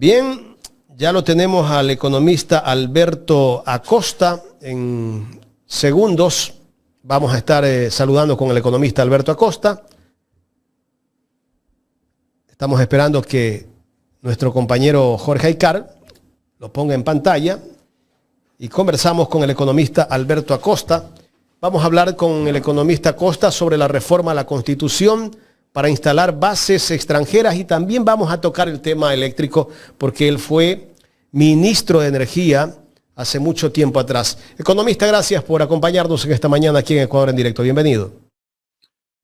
Bien, ya lo tenemos al economista Alberto Acosta. En segundos vamos a estar saludando con el economista Alberto Acosta. Estamos esperando que nuestro compañero Jorge Aycar lo ponga en pantalla y conversamos con el economista Alberto Acosta. Vamos a hablar con el economista Acosta sobre la reforma a la Constitución para instalar bases extranjeras y también vamos a tocar el tema eléctrico porque él fue ministro de Energía hace mucho tiempo atrás. Economista, gracias por acompañarnos en esta mañana aquí en Ecuador en Directo. Bienvenido.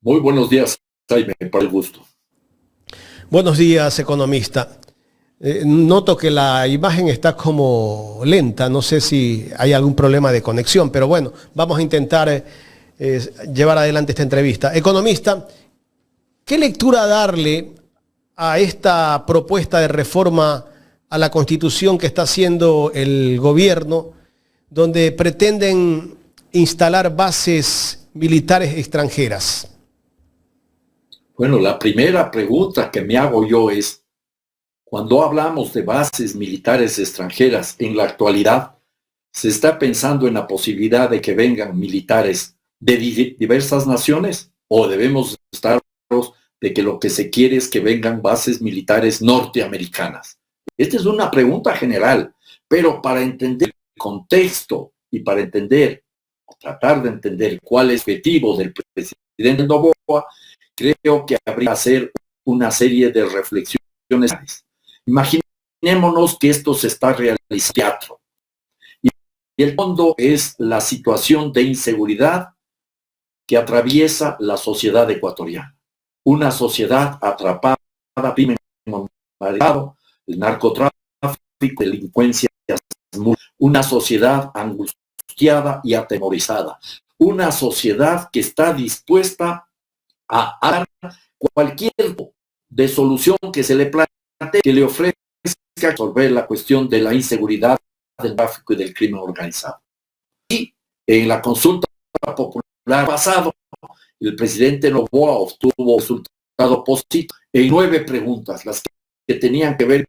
Muy buenos días, Jaime, para el gusto. Buenos días, economista. Noto que la imagen está como lenta, no sé si hay algún problema de conexión, pero bueno, vamos a intentar llevar adelante esta entrevista. Economista, ¿qué lectura darle a esta propuesta de reforma a la Constitución que está haciendo el gobierno, donde pretenden instalar bases militares extranjeras? Bueno, la primera pregunta que me hago yo es, cuando hablamos de bases militares extranjeras en la actualidad, ¿se está pensando en la posibilidad de que vengan militares de diversas naciones? ¿O debemos estar de que lo que se quiere es que vengan bases militares norteamericanas? Esta es una pregunta general, pero para entender el contexto y para entender, o tratar de entender cuál es el objetivo del presidente Noboa, creo que habría que hacer una serie de reflexiones. Imaginémonos que esto se está realizando en teatro y el fondo es la situación de inseguridad que atraviesa la sociedad ecuatoriana. Una sociedad atrapada, crimen organizado, el narcotráfico, delincuencia, una sociedad angustiada y atemorizada, una sociedad que está dispuesta a dar cualquier de solución que se le plantee, que le ofrezca resolver la cuestión de la inseguridad, del tráfico y del crimen organizado. Y en la consulta popular pasado, el presidente Noboa obtuvo resultado positivo en 9 preguntas, las que tenían que ver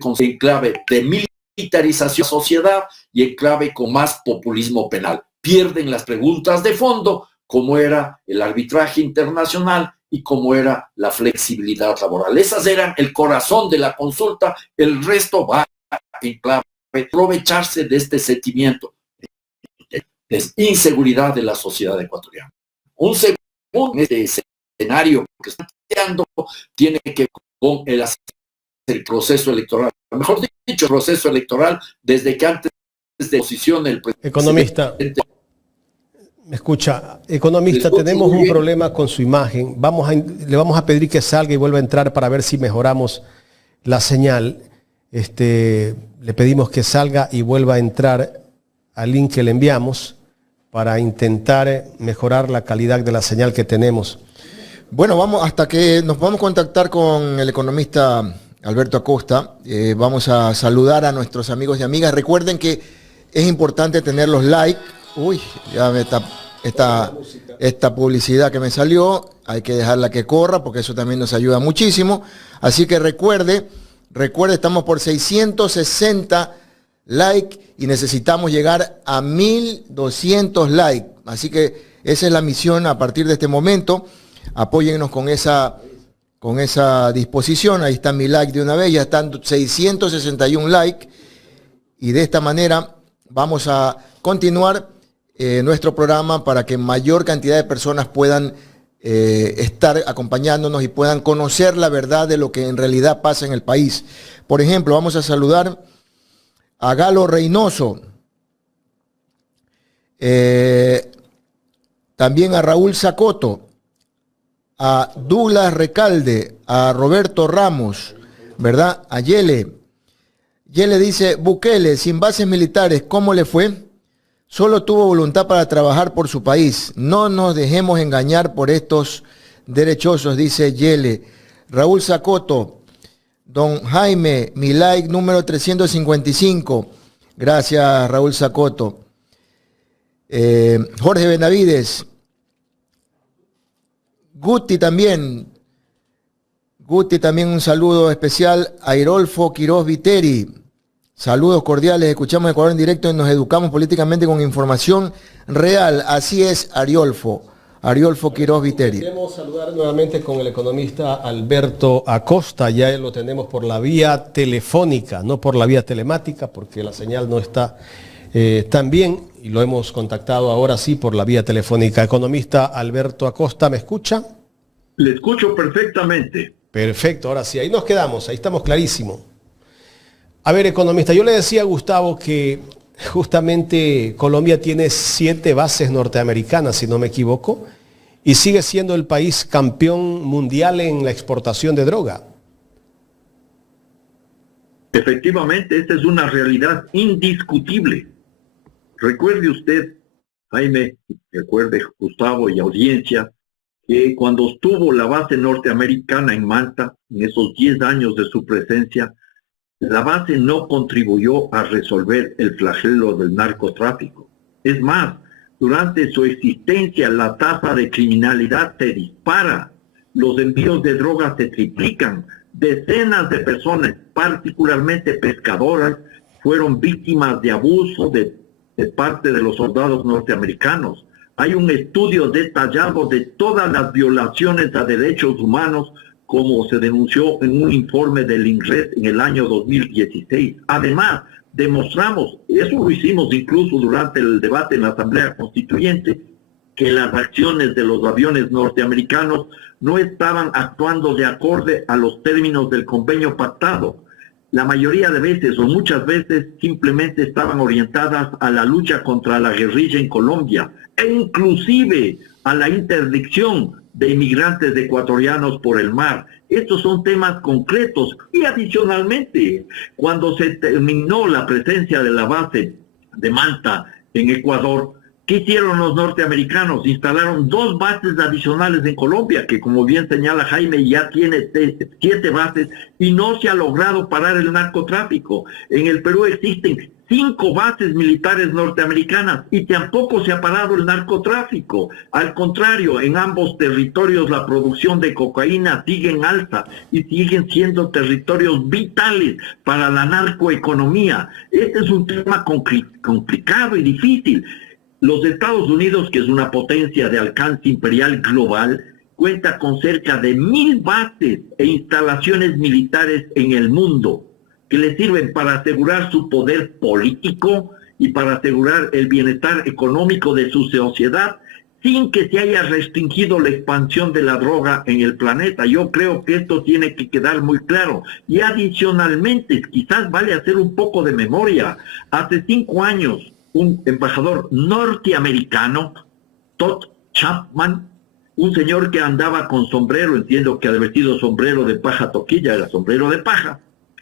con en clave de militarización de la sociedad y en clave con más populismo penal. Pierden las preguntas de fondo, como era el arbitraje internacional y como era la flexibilidad laboral. Esas eran el corazón de la consulta, el resto va en clave aprovecharse de este sentimiento de inseguridad de la sociedad ecuatoriana. Un segundo escenario que está planteando tiene que ver con el proceso electoral. Mejor dicho, el proceso electoral desde que antes de la posición del presidente. Economista, me escucha. Economista, tenemos un problema con su imagen. Le vamos a pedir que salga y vuelva a entrar para ver si mejoramos la señal. Le pedimos que salga y vuelva a entrar al link que le enviamos para intentar mejorar la calidad de la señal que tenemos. Bueno, vamos hasta que nos vamos a contactar con el economista Alberto Acosta. Vamos a saludar a nuestros amigos y amigas. Recuerden que es importante tener los likes. Uy, ya me esta publicidad que me salió, hay que dejarla que corra porque eso también nos ayuda muchísimo. Así que recuerde, estamos por 660 likes y necesitamos llegar a 1200 likes. Así que esa es la misión a partir de este momento. Apóyennos con esa disposición. Ahí está mi like de una vez, ya están 661 likes y de esta manera vamos a continuar nuestro programa para que mayor cantidad de personas puedan estar acompañándonos y puedan conocer la verdad de lo que en realidad pasa en el país. Por ejemplo, vamos a saludar a Galo Reynoso, también a Raúl Zacoto, a Douglas Recalde, a Roberto Ramos, ¿verdad? A Yele. Yele dice, Bukele, sin bases militares, ¿cómo le fue? Solo tuvo voluntad para trabajar por su país. No nos dejemos engañar por estos derechosos, dice Yele. Raúl Zacoto, don Jaime, mi like número 355. Gracias, Raúl Zacoto. Jorge Benavides. Guti también. Guti, también un saludo especial a Irolfo Quiroz Viteri. Saludos cordiales, escuchamos Ecuador en directo y nos educamos políticamente con información real. Así es, Ariolfo Quiroz Viteri. Queremos saludar nuevamente con el economista Alberto Acosta. Ya lo tenemos por la vía telefónica, no por la vía telemática, porque la señal no está tan bien y lo hemos contactado ahora sí por la vía telefónica. Economista Alberto Acosta, ¿me escucha? Le escucho perfectamente. Perfecto, ahora sí, ahí nos quedamos, ahí estamos clarísimo. A ver, economista, yo le decía a Gustavo que justamente Colombia tiene 7 bases norteamericanas, si no me equivoco, y sigue siendo el país campeón mundial en la exportación de droga. Efectivamente, esta es una realidad indiscutible. Recuerde usted, Jaime, recuerde Gustavo y audiencia, que cuando estuvo la base norteamericana en Malta, en esos 10 años de su presencia, la base no contribuyó a resolver el flagelo del narcotráfico. Es más, durante su existencia la tasa de criminalidad se dispara, los envíos de drogas se triplican, decenas de personas, particularmente pescadoras, fueron víctimas de abuso de parte de los soldados norteamericanos. Hay un estudio detallado de todas las violaciones a derechos humanos, como se denunció en un informe del INRED en el año 2016. Además, demostramos, eso lo hicimos incluso durante el debate en la Asamblea Constituyente, que las acciones de los aviones norteamericanos no estaban actuando de acorde a los términos del convenio pactado. La mayoría de veces o muchas veces simplemente estaban orientadas a la lucha contra la guerrilla en Colombia e inclusive a la interdicción de inmigrantes ecuatorianos por el mar. Estos son temas concretos y adicionalmente, cuando se terminó la presencia de la base de Malta en Ecuador, ¿qué hicieron los norteamericanos? Instalaron 2 bases adicionales en Colombia, que como bien señala Jaime, ya tiene 7 bases y no se ha logrado parar el narcotráfico. En el Perú existen 5 bases militares norteamericanas y tampoco se ha parado el narcotráfico. Al contrario, en ambos territorios la producción de cocaína sigue en alza y siguen siendo territorios vitales para la narcoeconomía. Este es un tema complicado y difícil. Los Estados Unidos, que es una potencia de alcance imperial global, cuenta con cerca de 1,000 bases e instalaciones militares en el mundo que le sirven para asegurar su poder político y para asegurar el bienestar económico de su sociedad sin que se haya restringido la expansión de la droga en el planeta. Yo creo que esto tiene que quedar muy claro. Y adicionalmente, quizás vale hacer un poco de memoria. Hace 5 años, un embajador norteamericano, Todd Chapman, un señor que andaba con sombrero, entiendo que ha vestido sombrero de paja toquilla, era sombrero de paja,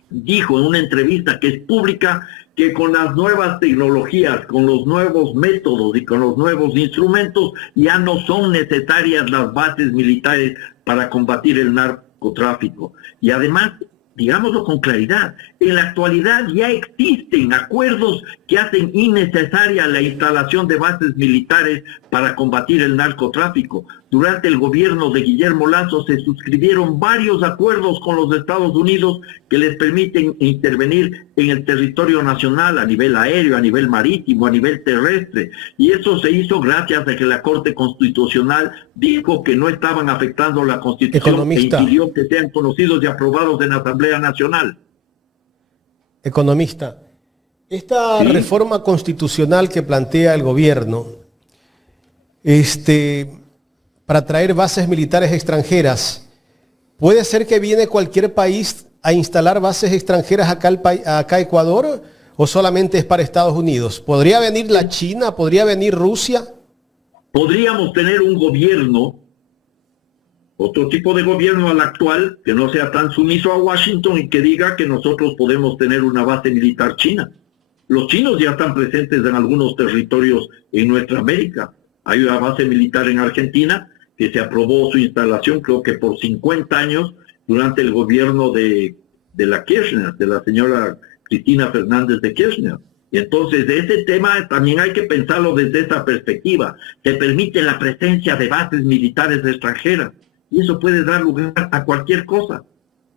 dijo en una entrevista que es pública que con las nuevas tecnologías, con los nuevos métodos y con los nuevos instrumentos ya no son necesarias las bases militares para combatir el narcotráfico. Y además, digámoslo con claridad, en la actualidad ya existen acuerdos que hacen innecesaria la instalación de bases militares para combatir el narcotráfico. Durante el gobierno de Guillermo Lasso se suscribieron varios acuerdos con los Estados Unidos que les permiten intervenir en el territorio nacional a nivel aéreo, a nivel marítimo, a nivel terrestre. Y eso se hizo gracias a que la Corte Constitucional dijo que no estaban afectando la Constitución Economista. e impidió que sean conocidos y aprobados en la Asamblea Nacional. Economista, esta Sí. reforma constitucional que plantea el gobierno, para traer bases militares extranjeras, ¿puede ser que viene cualquier país a instalar bases extranjeras acá a Ecuador o solamente es para Estados Unidos? ¿Podría venir la China? ¿Podría venir Rusia? Podríamos tener un gobierno, otro tipo de gobierno al actual, que no sea tan sumiso a Washington y que diga que nosotros podemos tener una base militar china. Los chinos ya están presentes en algunos territorios en nuestra América. Hay una base militar en Argentina que se aprobó su instalación, creo que por 50 años, durante el gobierno de la Kirchner, de la señora Cristina Fernández de Kirchner. Y entonces de ese tema también hay que pensarlo desde esa perspectiva. Se permite la presencia de bases militares extranjeras y eso puede dar lugar a cualquier cosa.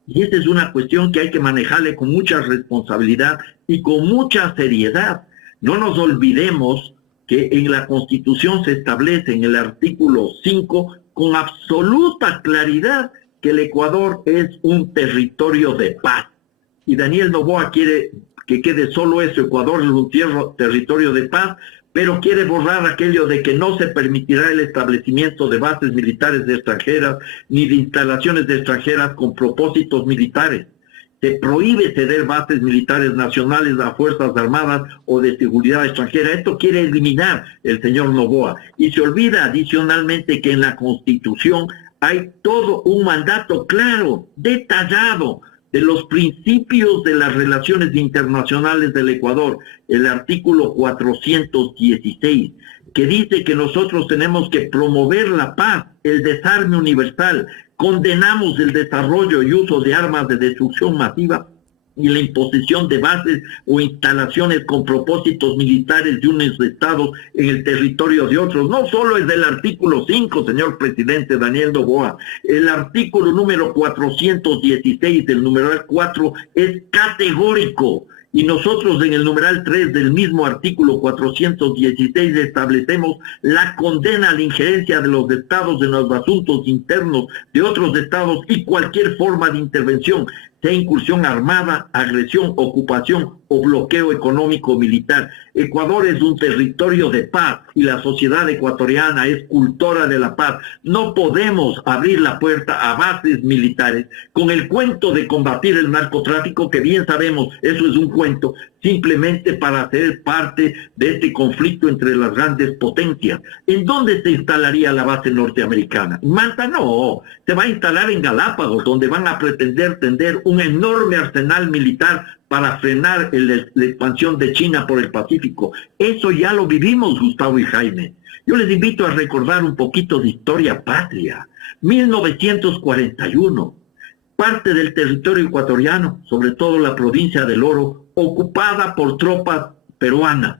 Y esa es una cuestión que hay que manejarle con mucha responsabilidad y con mucha seriedad. No nos olvidemos que en la Constitución se establece en el artículo 5 con absoluta claridad que el Ecuador es un territorio de paz. Y Daniel Noboa quiere que quede solo eso, Ecuador es un territorio de paz, pero quiere borrar aquello de que no se permitirá el establecimiento de bases militares extranjeras ni de instalaciones extranjeras con propósitos militares. Se prohíbe ceder bases militares nacionales a fuerzas armadas o de seguridad extranjera. Esto quiere eliminar el señor Noboa. Y se olvida adicionalmente que en la Constitución hay todo un mandato claro, detallado, de los principios de las relaciones internacionales del Ecuador, el artículo 416, que dice que nosotros tenemos que promover la paz, el desarme universal, condenamos el desarrollo y uso de armas de destrucción masiva y la imposición de bases o instalaciones con propósitos militares de unos estados en el territorio de otros. No solo es del artículo 5, señor presidente Daniel Noboa, el artículo número 416 del numeral 4 es categórico. Y nosotros en el numeral 3 del mismo artículo 416 establecemos la condena a la injerencia de los estados en los asuntos internos de otros estados y cualquier forma de intervención, sea incursión armada, agresión, ocupación o bloqueo económico militar. Ecuador es un territorio de paz y la sociedad ecuatoriana es cultora de la paz. No podemos abrir la puerta a bases militares con el cuento de combatir el narcotráfico, que bien sabemos, eso es un cuento, simplemente para ser parte de este conflicto entre las grandes potencias. ¿En dónde se instalaría la base norteamericana? En Manta no, se va a instalar en Galápagos, donde van a pretender tender un enorme arsenal militar para frenar la expansión de China por el Pacífico. Eso ya lo vivimos, Gustavo y Jaime. Yo les invito a recordar un poquito de historia patria. 1941, parte del territorio ecuatoriano, sobre todo la provincia del Oro, ocupada por tropas peruanas.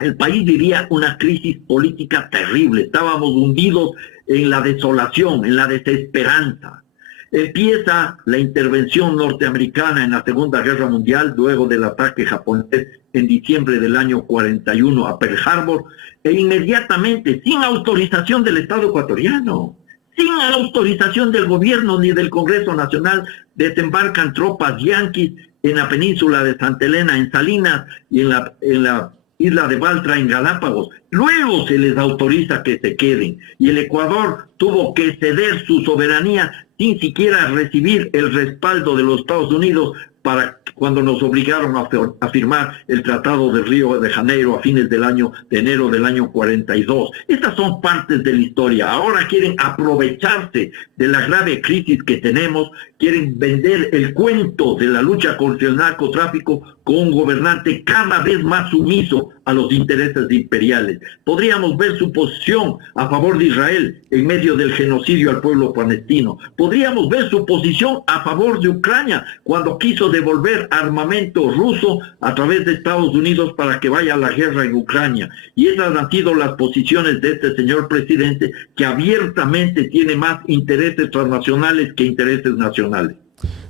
El país vivía una crisis política terrible. Estábamos hundidos en la desolación, en la desesperanza. Empieza la intervención norteamericana en la Segunda Guerra Mundial, luego del ataque japonés en diciembre del año 41 a Pearl Harbor, e inmediatamente, sin autorización del Estado ecuatoriano, sin autorización del gobierno ni del Congreso Nacional, desembarcan tropas yanquis en la península de Santa Elena, en Salinas y en la isla de Baltra, en Galápagos. Luego se les autoriza que se queden y el Ecuador tuvo que ceder su soberanía sin siquiera recibir el respaldo de los Estados Unidos para cuando nos obligaron a firmar el Tratado de Río de Janeiro a fines de enero del año 42. Estas son partes de la historia. Ahora quieren aprovecharse de la grave crisis que tenemos, quieren vender el cuento de la lucha contra el narcotráfico con un gobernante cada vez más sumiso a los intereses imperiales. Podríamos ver su posición a favor de Israel en medio del genocidio al pueblo palestino. Podríamos ver su posición a favor de Ucrania cuando quiso devolver armamento ruso a través de Estados Unidos para que vaya a la guerra en Ucrania. Y esas han sido las posiciones de este señor presidente, que abiertamente tiene más intereses transnacionales que intereses nacionales.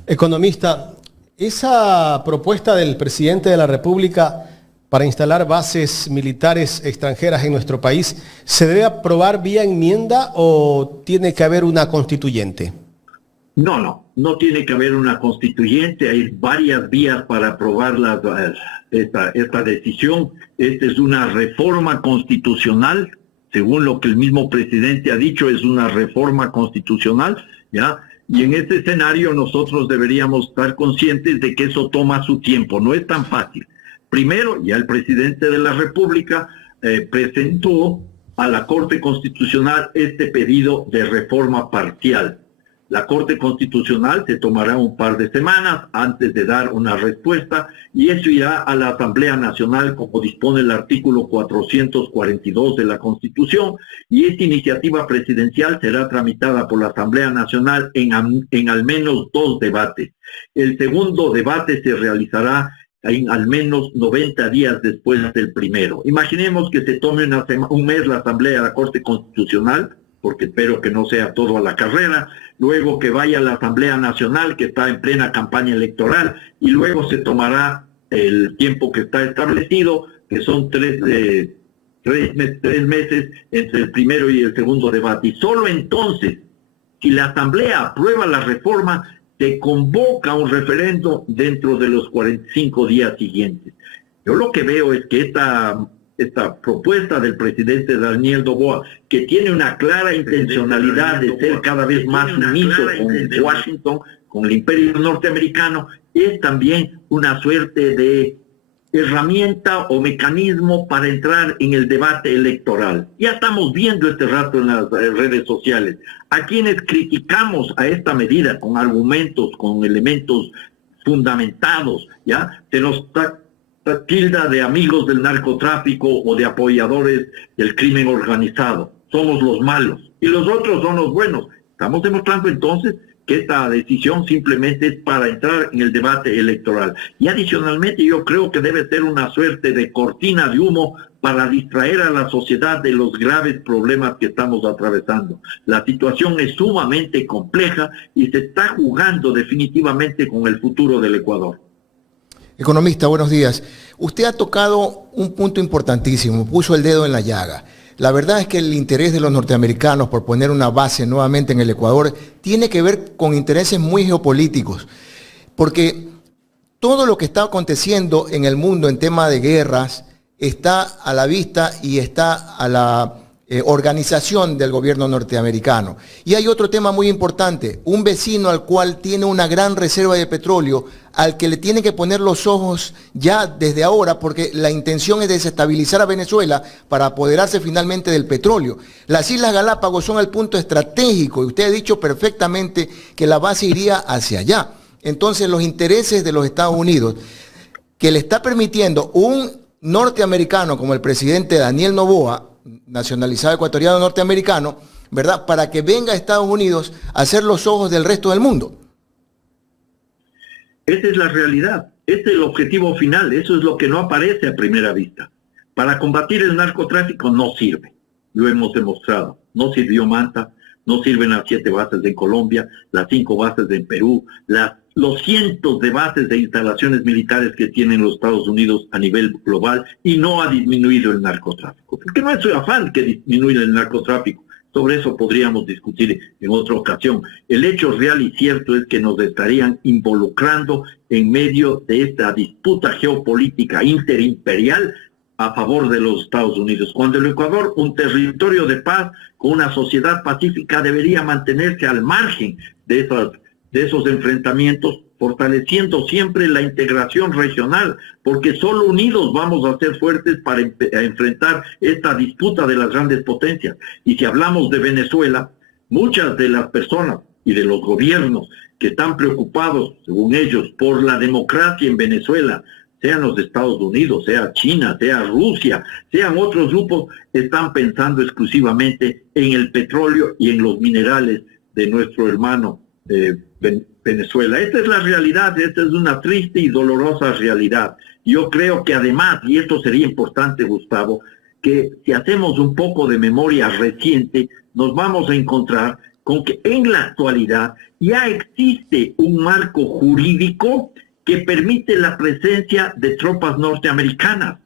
Economista, esa propuesta del presidente de la República para instalar bases militares extranjeras en nuestro país, ¿se debe aprobar vía enmienda o tiene que haber una constituyente? No tiene que haber una constituyente. Hay varias vías para aprobar esta decisión. Esta es una reforma constitucional, según lo que el mismo presidente ha dicho, es una reforma constitucional, ¿ya? Y en este escenario nosotros deberíamos estar conscientes de que eso toma su tiempo, no es tan fácil. Primero, ya el presidente de la República presentó a la Corte Constitucional este pedido de reforma parcial. La Corte Constitucional se tomará un par de semanas antes de dar una respuesta y eso irá a la Asamblea Nacional como dispone el artículo 442 de la Constitución, y esta iniciativa presidencial será tramitada por la Asamblea Nacional en al menos 2 debates. El segundo debate se realizará en al menos 90 días después del primero. Imaginemos que se tome un mes la Asamblea de la Corte Constitucional, porque espero que no sea todo a la carrera, luego que vaya a la Asamblea Nacional, que está en plena campaña electoral, y luego se tomará el tiempo que está establecido, que son tres meses entre el primero y el segundo debate. Y solo entonces, si la Asamblea aprueba la reforma, se convoca un referendo dentro de los 45 días siguientes. Yo lo que veo es que esta propuesta del presidente Daniel Noboa, que tiene una clara intencionalidad de ser cada vez más sumiso con Washington, con el imperio norteamericano, es también una suerte de herramienta o mecanismo para entrar en el debate electoral. Ya estamos viendo este rato en las redes sociales a quienes criticamos a esta medida con argumentos, con elementos fundamentados, ya se nos tilda de amigos del narcotráfico o de apoyadores del crimen organizado. Somos los malos y los otros son los buenos. Estamos demostrando entonces que esta decisión simplemente es para entrar en el debate electoral. Y adicionalmente yo creo que debe ser una suerte de cortina de humo para distraer a la sociedad de los graves problemas que estamos atravesando. La situación es sumamente compleja y se está jugando definitivamente con el futuro del Ecuador. Economista, buenos días. Usted ha tocado un punto importantísimo, puso el dedo en la llaga. La verdad es que el interés de los norteamericanos por poner una base nuevamente en el Ecuador tiene que ver con intereses muy geopolíticos, porque todo lo que está aconteciendo en el mundo en tema de guerras está a la vista y está a la organización del gobierno norteamericano. Y hay otro tema muy importante, un vecino al cual tiene una gran reserva de petróleo, al que le tienen que poner los ojos ya desde ahora, porque la intención es desestabilizar a Venezuela para apoderarse finalmente del petróleo. Las Islas Galápagos son el punto estratégico y usted ha dicho perfectamente que la base iría hacia allá. Entonces los intereses de los Estados Unidos, que le está permitiendo un norteamericano como el presidente Daniel Noboa, nacionalizado ecuatoriano norteamericano, ¿verdad?, para que venga a Estados Unidos a ser los ojos del resto del mundo. Esa es la realidad, ese es el objetivo final, eso es lo que no aparece a primera vista. Para combatir el narcotráfico no sirve, lo hemos demostrado. No sirvió Manta, no sirven las 7 bases en Colombia, las 5 bases en Perú, los cientos de bases de instalaciones militares que tienen los Estados Unidos a nivel global, y no ha disminuido el narcotráfico. Porque no es su afán que disminuya el narcotráfico. Sobre eso podríamos discutir en otra ocasión. El hecho real y cierto es que nos estarían involucrando en medio de esta disputa geopolítica interimperial a favor de los Estados Unidos. Cuando el Ecuador, un territorio de paz con una sociedad pacífica, debería mantenerse al margen de esos enfrentamientos, fortaleciendo siempre la integración regional, porque solo unidos vamos a ser fuertes para enfrentar esta disputa de las grandes potencias. Y si hablamos de Venezuela, muchas de las personas y de los gobiernos que están preocupados, según ellos, por la democracia en Venezuela, sean los Estados Unidos, sea China, sea Rusia, sean otros grupos, están pensando exclusivamente en el petróleo y en los minerales de nuestro hermano Venezuela. Esta es la realidad, esta es una triste y dolorosa realidad. Yo creo que además, y esto sería importante, Gustavo, que si hacemos un poco de memoria reciente, nos vamos a encontrar con que en la actualidad ya existe un marco jurídico que permite la presencia de tropas norteamericanas.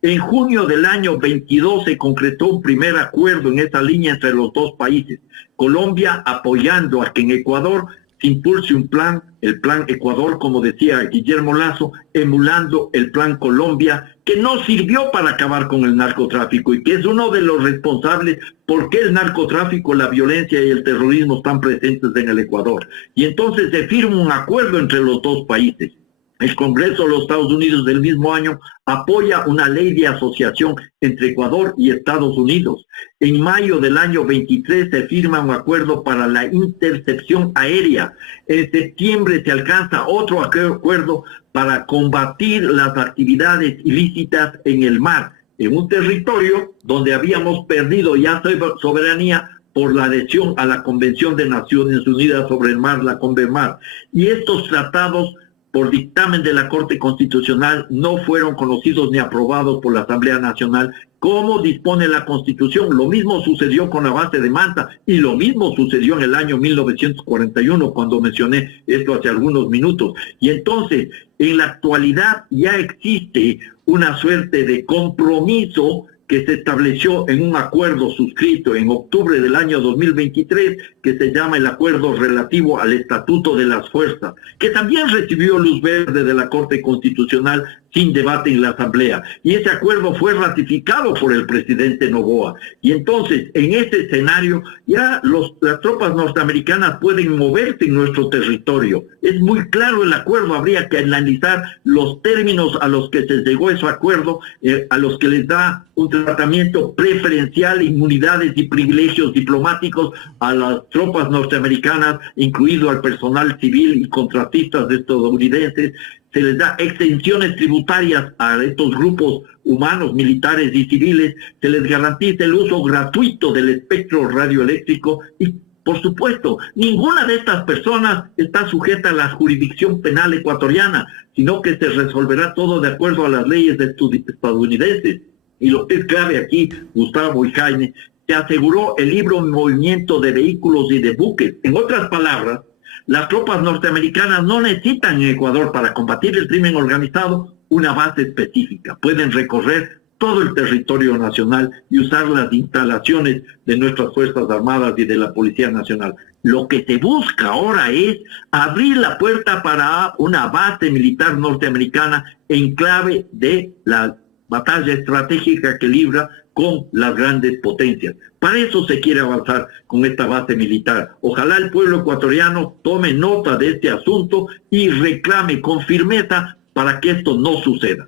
En junio del año 22 se concretó un primer acuerdo en esa línea entre los dos países. Colombia apoyando a que en Ecuador se impulse un plan, el Plan Ecuador, como decía Guillermo Lazo, emulando el Plan Colombia, que no sirvió para acabar con el narcotráfico y que es uno de los responsables por qué el narcotráfico, la violencia y el terrorismo están presentes en el Ecuador. Y entonces se firma un acuerdo entre los dos países. El Congreso de los Estados Unidos del mismo año apoya una ley de asociación entre Ecuador y Estados Unidos. En mayo del año 23 se firma un acuerdo para la intercepción aérea. En septiembre se alcanza otro acuerdo para combatir las actividades ilícitas en el mar, en un territorio donde habíamos perdido ya soberanía por la adhesión a la Convención de Naciones Unidas sobre el Mar, la CONVEMAR. Y estos tratados por dictamen de la Corte Constitucional, no fueron conocidos ni aprobados por la Asamblea Nacional, como dispone la Constitución. Lo mismo sucedió con la base de Manta, y lo mismo sucedió en el año 1941, cuando mencioné esto hace algunos minutos. Y entonces, en la actualidad ya existe una suerte de compromiso que se estableció en un acuerdo suscrito en octubre del año 2023, que se llama el Acuerdo Relativo al Estatuto de las Fuerzas, que también recibió luz verde de la Corte Constitucional sin debate en la Asamblea. Y ese acuerdo fue ratificado por el presidente Noboa. Y entonces, en ese escenario, ya las tropas norteamericanas pueden moverse en nuestro territorio. Es muy claro el acuerdo, habría que analizar los términos a los que se llegó ese acuerdo, a los que les da un tratamiento preferencial, inmunidades y privilegios diplomáticos a las tropas norteamericanas, incluido al personal civil y contratistas estadounidenses. Se les da exenciones tributarias a estos grupos humanos, militares y civiles, se les garantiza el uso gratuito del espectro radioeléctrico y, por supuesto, ninguna de estas personas está sujeta a la jurisdicción penal ecuatoriana, sino que se resolverá todo de acuerdo a las leyes estadounidenses. Y lo que es clave aquí, Gustavo y Jaime, se aseguró el libre movimiento de vehículos y de buques. En otras palabras, las tropas norteamericanas no necesitan en Ecuador para combatir el crimen organizado una base específica. Pueden recorrer todo el territorio nacional y usar las instalaciones de nuestras Fuerzas Armadas y de la Policía Nacional. Lo que se busca ahora es abrir la puerta para una base militar norteamericana en clave de la batalla estratégica que libra con las grandes potencias. Para eso se quiere avanzar con esta base militar. Ojalá el pueblo ecuatoriano tome nota de este asunto y reclame con firmeza para que esto no suceda.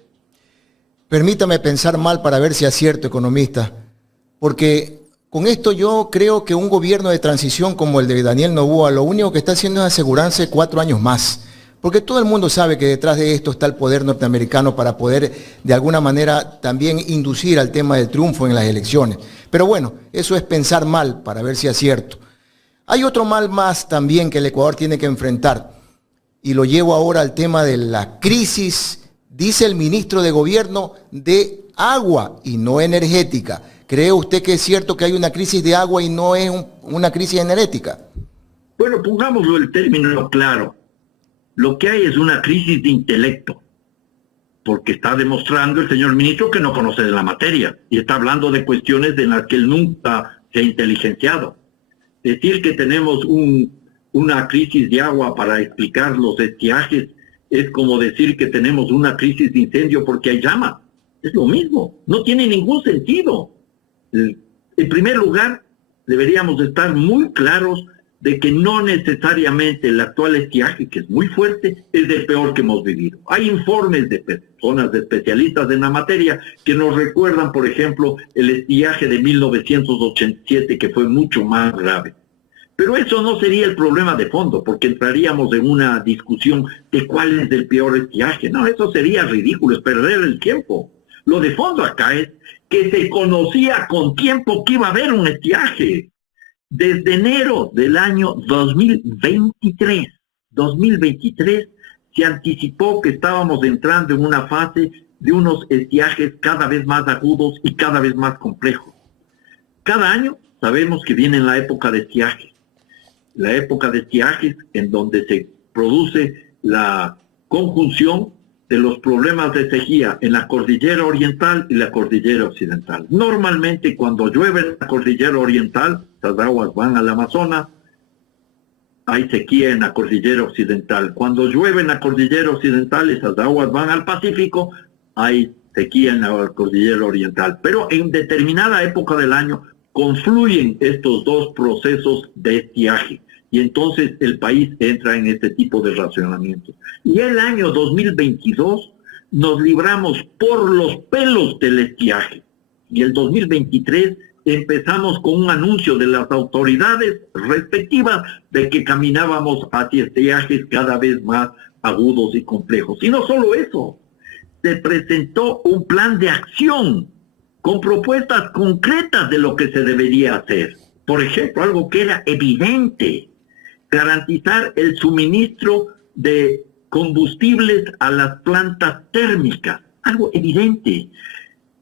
Permítame pensar mal para ver si acierto, economista, porque con esto yo creo que un gobierno de transición como el de Daniel Noboa lo único que está haciendo es asegurarse 4 años más. Porque todo el mundo sabe que detrás de esto está el poder norteamericano para poder de alguna manera también inducir al tema del triunfo en las elecciones. Pero bueno, eso es pensar mal para ver si acierto. Hay otro mal más también que el Ecuador tiene que enfrentar, y lo llevo ahora al tema de la crisis, dice el ministro de Gobierno, de agua y no energética. ¿Cree usted que es cierto que hay una crisis de agua y no es una crisis energética? Bueno, pongámoslo el término claro. Lo que hay es una crisis de intelecto, porque está demostrando el señor ministro que no conoce de la materia y está hablando de cuestiones en las que él nunca se ha inteligenciado. Decir que tenemos una crisis de agua para explicar los estiajes es como decir que tenemos una crisis de incendio porque hay llama. Es lo mismo, no tiene ningún sentido. En primer lugar, deberíamos estar muy claros de que no necesariamente el actual estiaje, que es muy fuerte, es el peor que hemos vivido. Hay informes de personas especialistas en la materia que nos recuerdan, por ejemplo, el estiaje de 1987, que fue mucho más grave. Pero eso no sería el problema de fondo, porque entraríamos en una discusión de cuál es el peor estiaje. No, eso sería ridículo, es perder el tiempo. Lo de fondo acá es que se conocía con tiempo que iba a haber un estiaje. Desde enero del año 2023 se anticipó que estábamos entrando en una fase de unos estiajes cada vez más agudos y cada vez más complejos. Cada año sabemos que viene la época de estiajes. La época de estiajes en donde se produce la conjunción de los problemas de sequía en la cordillera oriental y la cordillera occidental. Normalmente cuando llueve en la cordillera oriental, las aguas van al Amazonas, hay sequía en la cordillera occidental. Cuando llueve en la cordillera occidental, esas aguas van al Pacífico, hay sequía en la cordillera oriental. Pero en determinada época del año confluyen estos dos procesos de estiaje. Y entonces el país entra en este tipo de racionamiento. Y el año 2022 nos libramos por los pelos del estiaje. Y el 2023 empezamos con un anuncio de las autoridades respectivas de que caminábamos hacia estiajes cada vez más agudos y complejos. Y no solo eso, se presentó un plan de acción con propuestas concretas de lo que se debería hacer. Por ejemplo, algo que era evidente: garantizar el suministro de combustibles a las plantas térmicas. Algo evidente,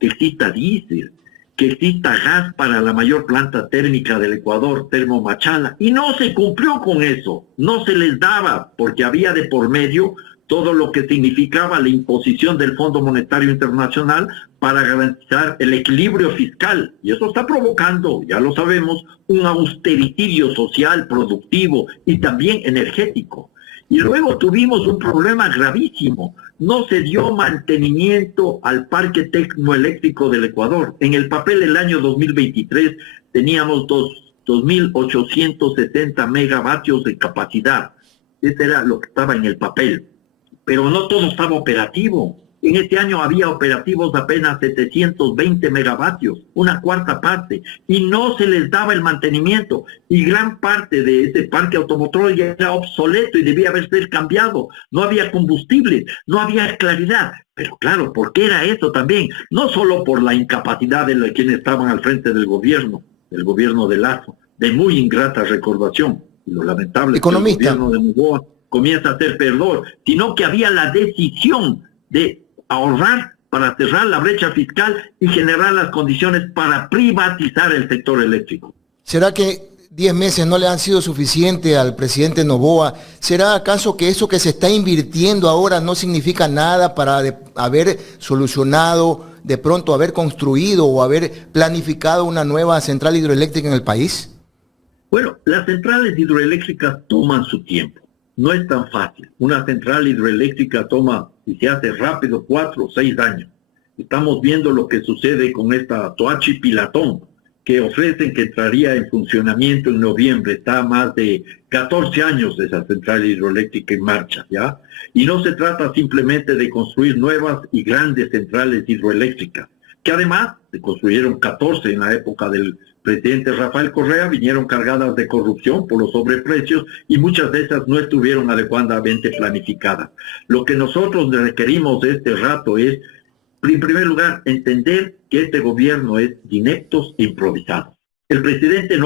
que exista diésel, que exista gas para la mayor planta térmica del Ecuador, Termomachala, y no se cumplió con eso, no se les daba, porque había de por medio todo lo que significaba la imposición del Fondo Monetario Internacional para garantizar el equilibrio fiscal. Y eso está provocando, ya lo sabemos, un austericidio social, productivo y también energético. Y luego tuvimos un problema gravísimo. No se dio mantenimiento al parque tecnoeléctrico del Ecuador. En el papel el año 2023 teníamos 2.870 megavatios de capacidad. Ese era lo que estaba en el papel. Pero no todo estaba operativo. En este año había operativos apenas 720 megavatios, una cuarta parte, y no se les daba el mantenimiento. Y gran parte de ese parque automotor ya era obsoleto y debía haberse cambiado. No había combustible, no había claridad. Pero claro, ¿por qué era eso también? No solo por la incapacidad de quienes estaban al frente del gobierno de Lazo, de muy ingrata recordación, y lo lamentable es que el gobierno de Noboa comienza a ser perdedor, sino que había la decisión de ahorrar para cerrar la brecha fiscal y generar las condiciones para privatizar el sector eléctrico. ¿Será que 10 meses no le han sido suficientes al presidente Noboa? ¿Será acaso que eso que se está invirtiendo ahora no significa nada para haber solucionado, de pronto haber construido o haber planificado una nueva central hidroeléctrica en el país? Bueno, las centrales hidroeléctricas toman su tiempo. No es tan fácil. Una central hidroeléctrica toma, si se hace rápido, 4 o 6 años. Estamos viendo lo que sucede con esta Toachi Pilatón, que ofrecen que entraría en funcionamiento en noviembre. Está a más de 14 años de esa central hidroeléctrica en marcha, ¿ya? Y no se trata simplemente de construir nuevas y grandes centrales hidroeléctricas, que además se construyeron 14 en la época del presidente Rafael Correa, vinieron cargadas de corrupción por los sobreprecios y muchas de esas no estuvieron adecuadamente planificadas. Lo que nosotros requerimos de este rato es, en primer lugar, entender que este gobierno es de ineptos e improvisados. El presidente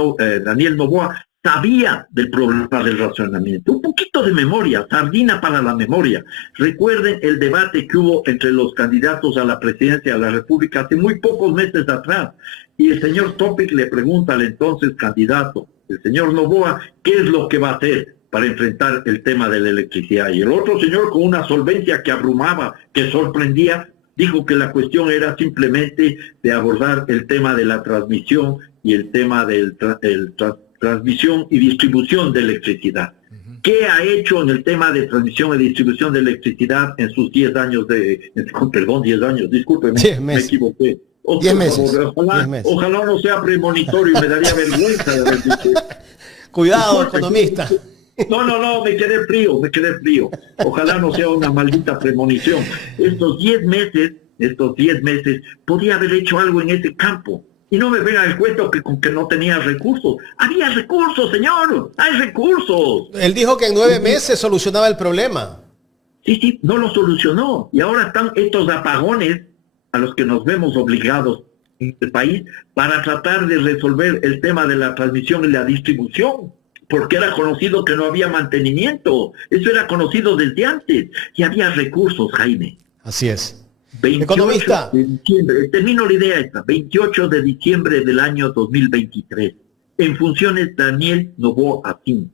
Daniel Noboa sabía del problema del racionamiento. Un poquito de memoria, sardina para la memoria. Recuerden el debate que hubo entre los candidatos a la presidencia de la República hace muy pocos meses atrás. Y el señor Topic le pregunta al entonces candidato, el señor Noboa, ¿qué es lo que va a hacer para enfrentar el tema de la electricidad? Y el otro señor, con una solvencia que abrumaba, que sorprendía, dijo que la cuestión era simplemente de abordar el tema de la transmisión y el tema de transmisión y distribución de electricidad. ¿Qué ha hecho en el tema de transmisión y distribución de electricidad en sus 10 años discúlpeme, 10 meses. Me equivoqué. 10 meses. Ojalá no sea premonitorio, me daría vergüenza de haber dicho. Cuidado, economista. No, me quedé frío. Ojalá no sea una maldita premonición. Estos 10 meses, podía haber hecho algo en ese campo. Y no me venga el cuento que no tenía recursos. Había recursos, señor, hay recursos. Él dijo que en 9 meses solucionaba el problema. Sí, no lo solucionó. Y ahora están estos apagones a los que nos vemos obligados en el país para tratar de resolver el tema de la transmisión y la distribución, porque era conocido que no había mantenimiento. Eso era conocido desde antes. Y había recursos, Jaime. Así es. 28 Economista. de diciembre, termino la idea esta, 28 de diciembre del año 2023, en funciones Daniel Noboa Atín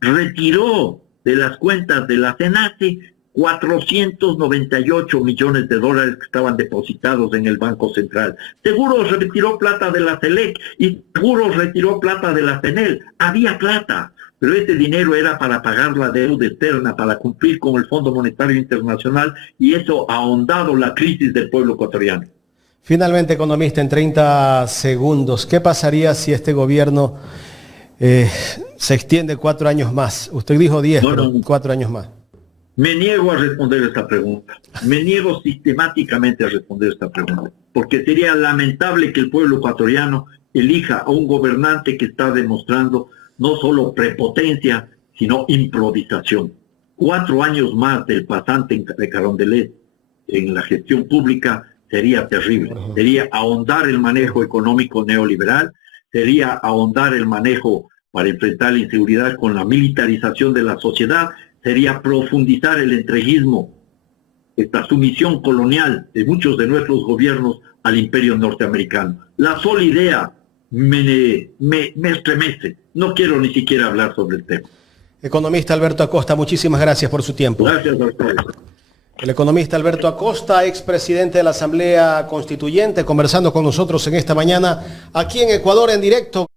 retiró de las cuentas de la CENACE 498 millones de dólares que estaban depositados en el Banco Central. Seguro retiró plata de la CELEC y seguro retiró plata de la CENEL. Había plata, pero ese dinero era para pagar la deuda externa, para cumplir con el Fondo Monetario Internacional, y eso ha ahondado la crisis del pueblo ecuatoriano. Finalmente, economista, en 30 segundos, ¿qué pasaría si este gobierno se extiende 4 años más? Usted dijo 10, pero 4 años más. Me niego a responder esta pregunta. Me niego sistemáticamente a responder esta pregunta, porque sería lamentable que el pueblo ecuatoriano elija a un gobernante que está demostrando no solo prepotencia, sino improvisación. 4 años más del pasante de Carondelet en la gestión pública sería terrible. Sería ahondar el manejo económico neoliberal, sería ahondar el manejo para enfrentar la inseguridad con la militarización de la sociedad, sería profundizar el entreguismo, esta sumisión colonial de muchos de nuestros gobiernos al imperio norteamericano. La sola idea me estremece. No quiero ni siquiera hablar sobre el tema. Economista Alberto Acosta, muchísimas gracias por su tiempo. Gracias a ustedes. El economista Alberto Acosta, expresidente de la Asamblea Constituyente, conversando con nosotros en esta mañana aquí en Ecuador en directo.